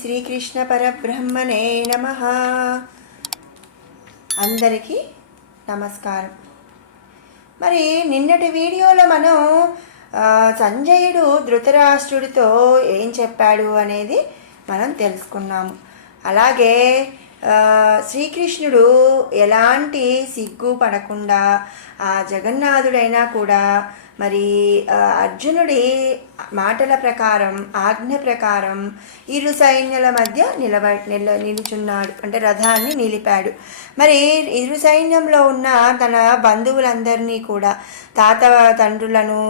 శ్రీకృష్ణ పరబ్రహ్మణే నమ. అందరికీ నమస్కారం. మరి నిన్నటి వీడియోలో మనం సంజయుడు ధృతరాష్ట్రుడితో ఏం చెప్పాడు అనేది మనం తెలుసుకున్నాము. అలాగే శ్రీకృష్ణుడు ఎలాంటి సిగ్గు పడకుండా ఆ జగన్నాథుడైనా కూడా మరి అర్జునుడి మాటల ప్రకారం ఆజ్ఞ ప్రకారం ఇరు సైన్యుల మధ్య నిలబ నిల నిలుచున్నాడు. అంటే రథాన్ని నిలిపాడు. మరి ఇరు సైన్యంలో ఉన్న తన బంధువులందరినీ కూడా తాత తండ్రులను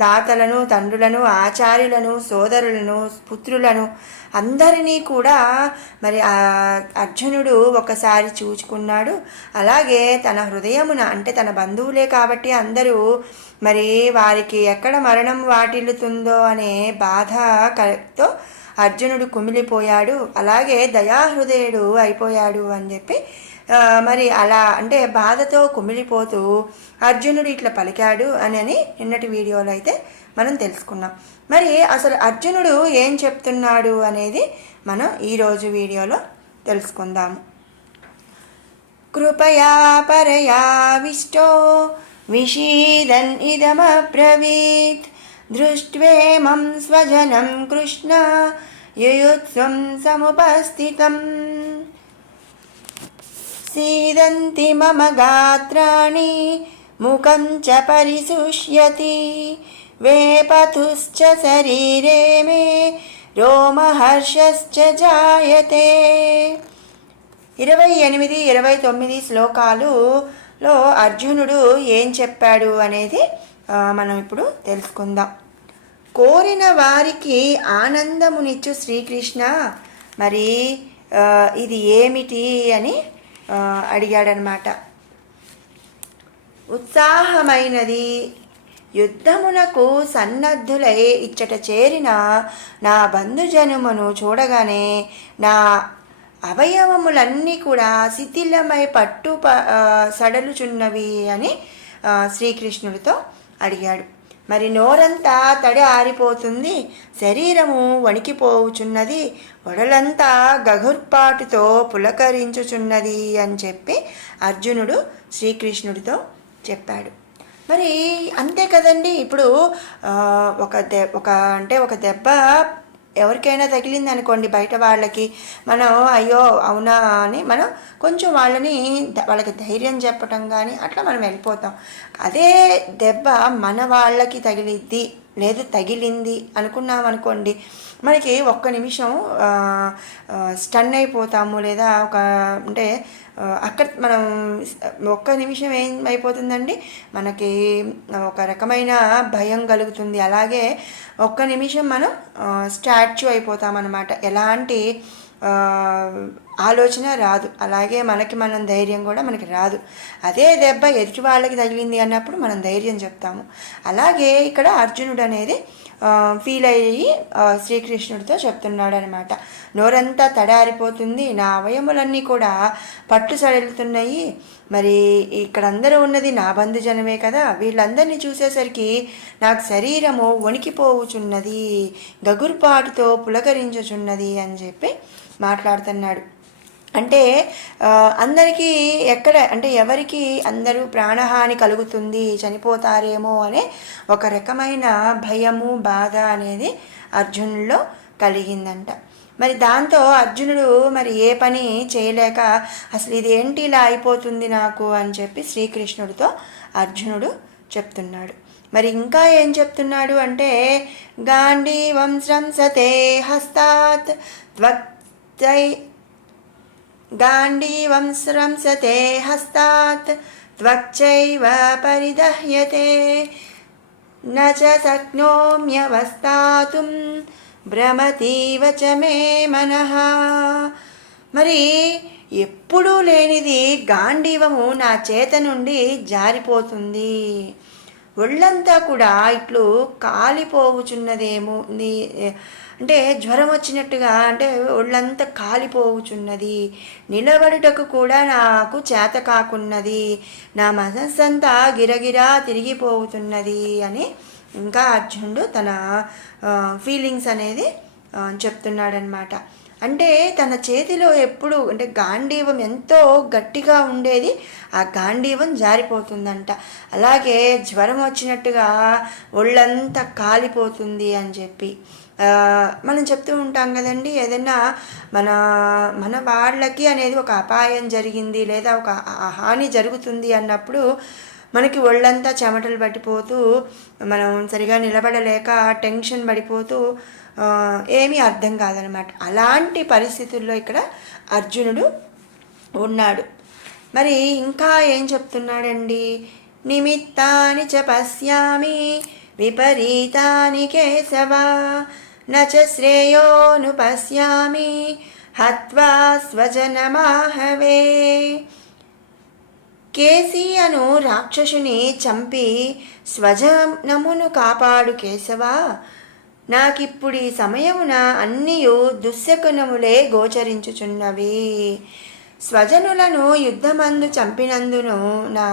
తాతలను తండ్రులను ఆచార్యులను సోదరులను పుత్రులను అందరినీ కూడా మరి అర్జునుడు ఒకసారి చూచుకున్నాడు. అలాగే తన హృదయమున అంటే తన బంధువులే కాబట్టి అందరూ మరి వారికి ఎక్కడ మరణం వాటిల్లుతుందో అనే బాధ కతో అర్జునుడు కుమిలిపోయాడు. అలాగే దయాహృదయుడు అయిపోయాడు అని చెప్పి మరి అలా అంటే బాధతో కుమిలిపోతూ అర్జునుడు ఇట్లా పలికాడు అని అని నిన్నటి వీడియోలో అయితే మనం తెలుసుకున్నాం. మరి అసలు అర్జునుడు ఏం చెప్తున్నాడు అనేది మనం ఈరోజు వీడియోలో తెలుసుకుందాము. కృపయా పరయావిష్టో విషీదన్ ఇదమబ్రవీత్ దృష్ట్వేమం స్వజనం కృష్ణ యుయుత్సం సముపస్థితం सीदन्ति मम गात्राणि मुखं च परिशुष्यति वेपथुश्च शरीरे मे रोमहर्षश्च जायते ఇరవై ఎనిమిది ఇరవై తొమ్మిది లో అర్జునుడు ఏం చెప్పాడు అనేది మనం ఇప్పుడు తెలుసుకుందాం. కోరిన వారికి ఆనందమునిచ్చు శ్రీకృష్ణ. మరి ఇది ఏమిటి అని అడిగాడనమాట. ఉత్సాహమైనది. యుద్ధమునకు సన్నద్ధులై ఇచ్చట చేరిన నా బంధుజనుమను చూడగానే నా అవయవములన్నీ కూడా శిథిలమై పట్టు ప- సడలుచున్నవి అని శ్రీకృష్ణుడితో అడిగాడు. మరి నోరంతా తడి ఆరిపోతుంది శరీరము వణికిపోవుచున్నది ఒడలంతా గగుర్పాటుతో పులకరించుచున్నది అని చెప్పి అర్జునుడు శ్రీకృష్ణుడితో చెప్పాడు. మరి అంతే కదండి ఇప్పుడు ఒక దె ఒక అంటే ఒక దెబ్బ ఎవరికైనా తగిలింది అనుకోండి బయట వాళ్ళకి మనం అయ్యో అవునా అని మనం కొంచెం వాళ్ళని వాళ్ళకి ధైర్యం చెప్పటం కానీ అట్లా మనం వెళ్ళిపోతాం. అదే దెబ్బ మన వాళ్ళకి తగిలిద్ది లేదు తగిలింది అనుకున్నాం అనుకోండి మనకి ఒక్క నిమిషం స్టన్ అయిపోతాము లేదా ఒక అంటే అక్కడ మనం ఒక్క నిమిషం ఏం అయిపోతుందండి? మనకి ఒక రకమైన భయం కలుగుతుంది. అలాగే ఒక్క నిమిషం మనం స్టాచ్యూ అయిపోతామన్నమాట. ఎలాంటి ఆలోచన రాదు. అలాగే మనకి మనం ధైర్యం కూడా మనకి రాదు. అదే దెబ్బ ఎదుటి వాళ్ళకి తగిలింది అన్నప్పుడు మనం ధైర్యం చెప్తాము. అలాగే ఇక్కడ అర్జునుడు అనేది ఫీల్ అయ్యి శ్రీకృష్ణుడితో చెప్తున్నాడు అనమాట నోరంతా తడారిపోతుంది నా అవయములన్నీ కూడా పట్టు సడలుతున్నాయి. మరి ఇక్కడ అందరూ ఉన్నది నా బంధుజనమే కదా వీళ్ళందరినీ చూసేసరికి నాకు శరీరము వణికిపోవుచున్నది గగురుపాటుతో పులకరించుచున్నది అని చెప్పి మాట్లాడుతున్నాడు. అంటే అందరికీ ఎక్కడ అంటే ఎవరికి అందరూ ప్రాణహాని కలుగుతుంది చనిపోతారేమో అనే ఒక రకమైన భయము బాధ అనేది అర్జునుల్లో కలిగిందంట. మరి దాంతో అర్జునుడు మరి ఏ పని చేయలేక అసలు ఇది ఏంటి ఇలా అయిపోతుంది నాకు అని చెప్పి శ్రీకృష్ణుడితో అర్జునుడు చెప్తున్నాడు. మరి ఇంకా ఏం చెప్తున్నాడు అంటే గాంధీ వంశ్రంసతే హస్తాత్ త్వక్తై गाण्डीवं स्रंसते हस्तात् त्वक्चैव परिदह्यते न च शक्नोम्यवस्थातुं భ్రమతీవ చ మే మనః మరి ఎప్పుడూ లేనిది గాంధీవము నా చేత నుండి జారిపోతుంది ఒళ్ళంతా కూడా ఇట్లు కాలిపోవుచున్నదేమో నీ అంటే జ్వరం వచ్చినట్టుగా అంటే ఒళ్ళంతా కాలిపోవుచున్నది. నిలబడుటకు కూడా నాకు చేత కాకున్నది. నా మనస్సంతా గిరగిరా తిరిగిపోతున్నది అని ఇంకా అర్జునుడు తన ఫీలింగ్స్ అనేది చెప్తున్నాడనమాట అంటే తన చేతిలో ఎప్పుడు అంటే గాంధీవం ఎంతో గట్టిగా ఉండేది ఆ గాంధీవం జారిపోతుందంట. అలాగే జ్వరం వచ్చినట్టుగా ఒళ్ళంతా కాలిపోతుంది అని చెప్పి. మనం చెప్తూ ఉంటాం కదండి ఏదైనా మన మన వాళ్ళకి అనేది ఒక అపాయం జరిగింది లేదా ఒక హాని జరుగుతుంది అన్నప్పుడు మనకి ఒళ్ళంతా చెమటలు పట్టిపోతూ మనం సరిగా నిలబడలేక టెన్షన్ పడిపోతూ ఏమీ అర్థం కాదనమాట అలాంటి పరిస్థితుల్లో ఇక్కడ అర్జునుడు ఉన్నాడు. మరి ఇంకా ఏం చెప్తున్నాడండి? నిమిత్తాని చ పశ్యామి విపరీతాని కేశవ నచ శ్రేయోను పశ్యామి హత్వా స్వజనమాహవే. కేసి అను రాక్షసుని చంపి స్వజనమును కాపాడు కేశవా నాకిప్పుడు ఈ సమయమున అన్నియు దుశ్శకునములే గోచరించుచున్నవి. స్వజనులను యుద్ధమందు చంపినందును నా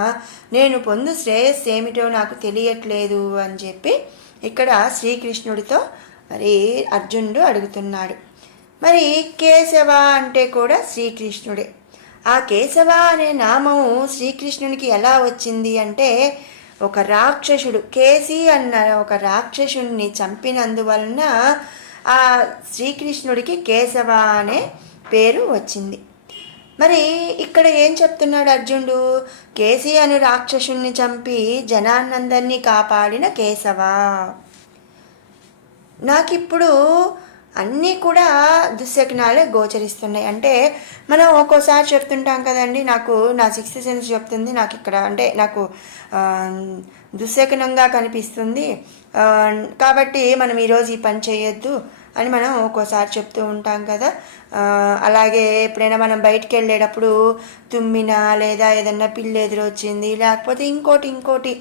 నేను పొందు శ్రేయస్సేమిటో నాకు తెలియట్లేదు అని చెప్పి ఇక్కడ శ్రీకృష్ణుడితో మరి అర్జునుడు అడుగుతున్నాడు. మరి కేశవ అంటే కూడా శ్రీకృష్ణుడే. ఆ కేశవ అనే నామము శ్రీకృష్ణునికి ఎలా వచ్చింది అంటే ఒక రాక్షసుడు కేసి అన్న ఒక రాక్షసుడిని చంపినందువలన ఆ శ్రీకృష్ణుడికి కేశవ అనే పేరు వచ్చింది. మరి ఇక్కడ ఏం చెప్తున్నాడు అర్జునుడు? కేసీ అను రాక్షసుణ్ణి చంపి జనాన్నందరినీ కాపాడిన కేశవ. నాకిప్పుడు అన్నీ కూడా దుశ్శకునాలే గోచరిస్తున్నాయి. అంటే మనం ఒక్కోసారి చెప్తుంటాం కదండి నాకు నా సిక్స్త్ సెన్స్ చెప్తుంది నాకు ఇక్కడ అంటే నాకు ఆ, దుశ్శకునంగా కనిపిస్తుంది. కాబట్టి మనం ఈరోజు ఈ పని చేయొద్దు అని మనం ఒక్కోసారి చెప్తూ ఉంటాం కదా. అలాగే ఎప్పుడైనా మనం బయటికి వెళ్ళేటప్పుడు తుమ్మినా లేదా ఏదన్నా పిల్లి ఎదురొచ్చింది లేకపోతే ఇంకోటి ఇంకోటి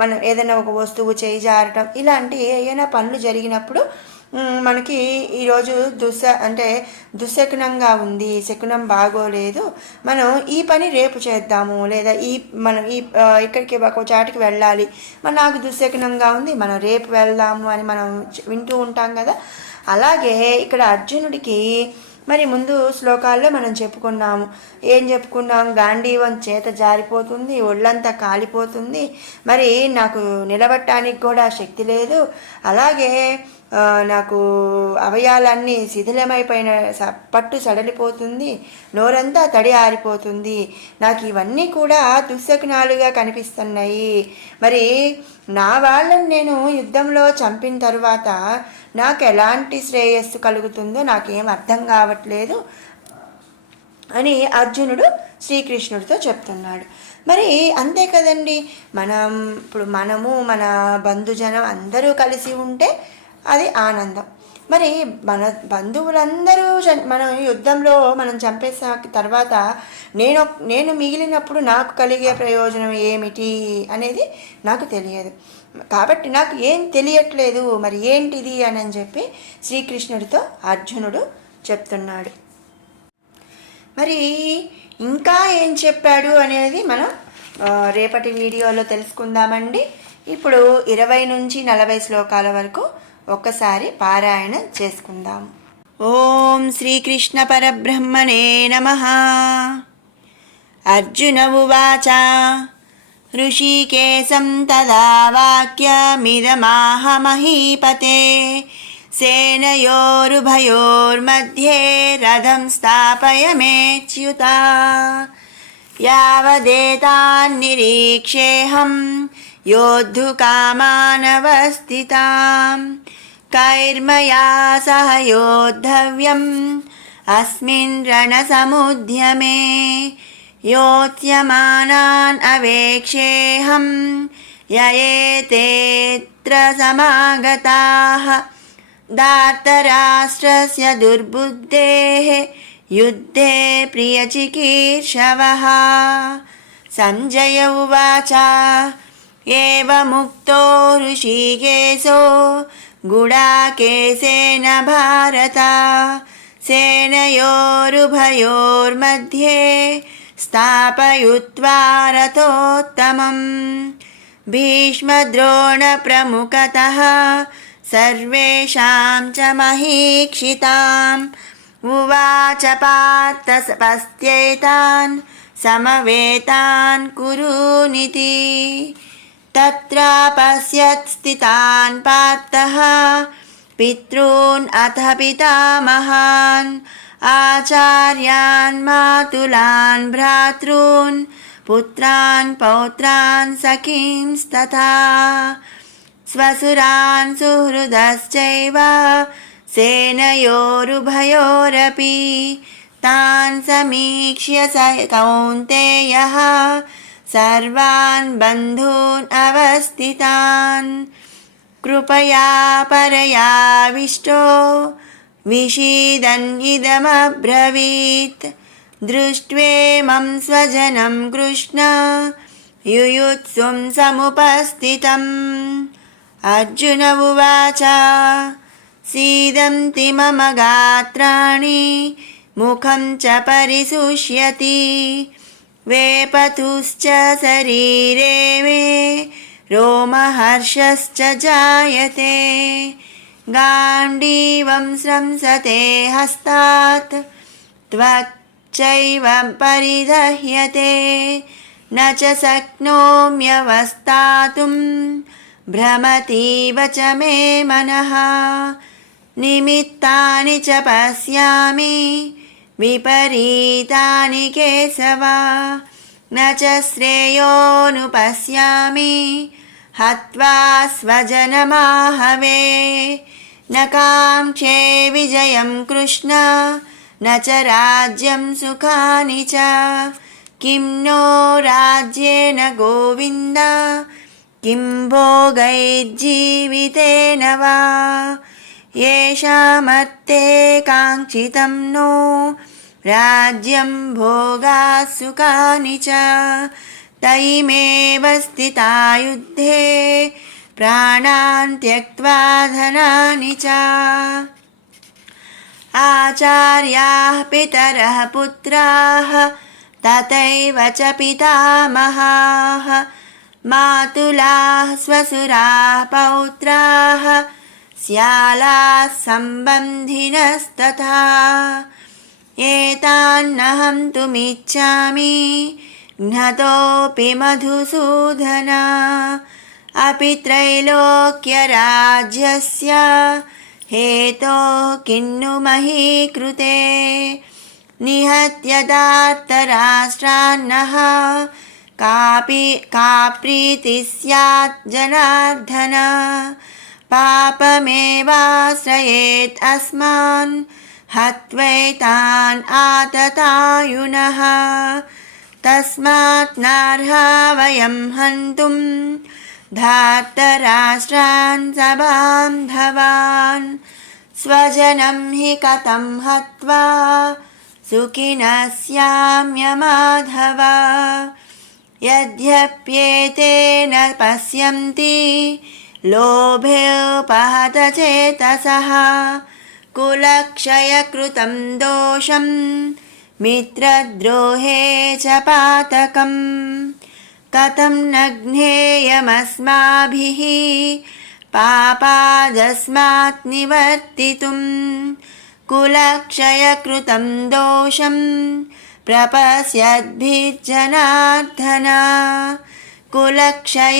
మనం ఏదైనా ఒక వస్తువు చేయి జారటం ఇలాంటి ఏదైనా పనులు జరిగినప్పుడు మనకి ఈరోజు దుస్స అంటే దుశకునంగా ఉంది శకునం బాగోలేదు. మనం ఈ పని రేపు చేద్దాము లేదా ఈ మనం ఈ ఇక్కడికి ఒక చాటికి వెళ్ళాలి. మరి నాకు దుశకునంగా ఉంది మనం రేపు వెళ్దాము అని మనం వింటూ ఉంటాం కదా. అలాగే ఇక్కడ అర్జునుడికి మరి ముందు శ్లోకాల్లో మనం చెప్పుకున్నాము. ఏం చెప్పుకున్నాం? గాంధీవం చేత జారిపోతుంది ఒళ్ళంతా కాలిపోతుంది. మరి నాకు నిలబట్టడానికి కూడా శక్తి లేదు. అలాగే నాకు అవయాలన్నీ శిథిలమైపోయిన పట్టు సడలిపోతుంది. నోరంతా తడి ఆరిపోతుంది. నాకు ఇవన్నీ కూడా దుశ్శకునాలుగా కనిపిస్తున్నాయి. మరి నా వాళ్ళని నేను యుద్ధంలో చంపిన తర్వాత నాకు ఎలాంటి శ్రేయస్సు కలుగుతుందో నాకేం అర్థం కావట్లేదు అని అర్జునుడు శ్రీకృష్ణుడితో చెప్తున్నాడు. మరి అంతే కదండి. మనం ఇప్పుడు మనము మన బంధుజనం అందరూ కలిసి ఉంటే అది ఆనందం. మరి మన బంధువులందరూ మనం యుద్ధంలో మనం చంపేసా తర్వాత నేను నేను మిగిలినప్పుడు నాకు కలిగే ప్రయోజనం ఏమిటి అనేది నాకు తెలియదు. కాబట్టి నాకు ఏం తెలియట్లేదు మరి ఏంటిది అని అని చెప్పి శ్రీకృష్ణుడితో అర్జునుడు చెప్తున్నాడు. మరి ఇంకా ఏం చెప్పాడు అనేది మనం రేపటి వీడియోలో తెలుసుకుందామండి. ఇప్పుడు ఇరవై నుంచి నలభై శ్లోకాల వరకు ఒక్కసారి పారాయణ చేసుకుందాం. ఓం శ్రీకృష్ణ పరబ్రహ్మణే నమ. అర్జున ఉవాచ. ऋषिकेशं तदा वाक्यमिदमाहमहीपते सेनयोरुभयोर्मध्ये रथं स्थापय मेच्युता यावदेतान्निरीक्षेऽहं योद्धुकामानवस्थितां कैर्मया सह योद्धव्यम् अस्मिन् रणसमुद्यमे योत्स्यमानान् अवेक्षेऽहं ययेतेऽत्र समागताः दार्तराष्ट्रस्य दुर्बुद्धेः युद्धे प्रियचिकीर्षवः। सञ्जय उवाच, एवमुक्तो ऋषिकेशो, गुडाकेशेन भारत। सेनयोरुभयोर्मध्ये स्थापयित्वा रथोत्तमम्। भीष्मद्रोणप्रमुखतः सर्वेषां च महीक्षिताम्। उवाच पार्थपस्त्येतान् समवेतान् कुरूनिति तत्र पश्यत् स्थितान् पार्थः, पितॄन् अथ पितामहान्। आचार्यान् मातुलान् भ्रातॄन् पुत्रान् पौत्रान् सखींस्तथा स्वसुरान् सुहृदश्चैव सेनयोरुभयोरपि तान् समीक्ष्य स कौन्तेयः सर्वान् बन्धून् अवस्थितान् कृपया परयाविष्टो विषीदन् इदमब्रवीत् दृष्ट्वेमं स्वजनं कृष्ण युयुत्सुं समुपस्थितम् अर्जुन उवाच सीदन्ति मम गात्राणि मुखं च परिशुष्यति वेपतुश्च शरीरे मे रोमहर्षश्च जायते गाण्डीवं स्रंसते हस्तात्, त्वच्चैव परिदह्यते न च शक्नोम्यवस्थातुं भ्रमतीव च मे मनः। निमित्तानि च पश्यामि, विपरीतानि केशव, न च श्रेयोनुपश्यामि हत्वा स्वजनमाहवे। न काङ्क्षे विजयं कृष्ण न च राज्यं सुखानि च किं नो राज्येन गोविन्द किं भोगैर्जीवितेन वा येषामर्थे काङ्क्षितं नो राज्यं भोगाः सुखानि च तैमेव स्थिता युद्धे प्राणान् त्यक्त्वा धनानि च आचार्याः पितरः पुत्राः तथैव च पितामहाः मातुलाः स्वसुराः पौत्राः स्यालाः सम्बन्धिनस्तथा एतान्नहं तुमिच्छामि घ्नतोऽपि मधुसूदन अपि त्रैलोक्यराज्यस्य हेतोः किन्नु मही कृते निहत्य दार्तराष्ट्रान्नः कापि का प्रीतिः स्यात् जनार्दन। पापमेवाश्रयेत् अस्मान् हत्वैतान् आततायुनः। तस्मात् नार्हा वयं हन्तुं धार्तराष्ट्रान् सबान्धवान्। स्वजनं हि कथं हत्वा सुखिनः स्याम्यमाधव यद्यप्येतेन पश्यन्ति लोभेपहतचेतसः कुलक्षयकृतं दोषं, मित्रद्रोहे च पातकम्। कथं न ज्ञेयमस्माभिः? पापादस्मात् निवर्तितुं कुलक्षयकृतं दोषं प्रपश्यद्भिर्जनार्दना। कुलक्षय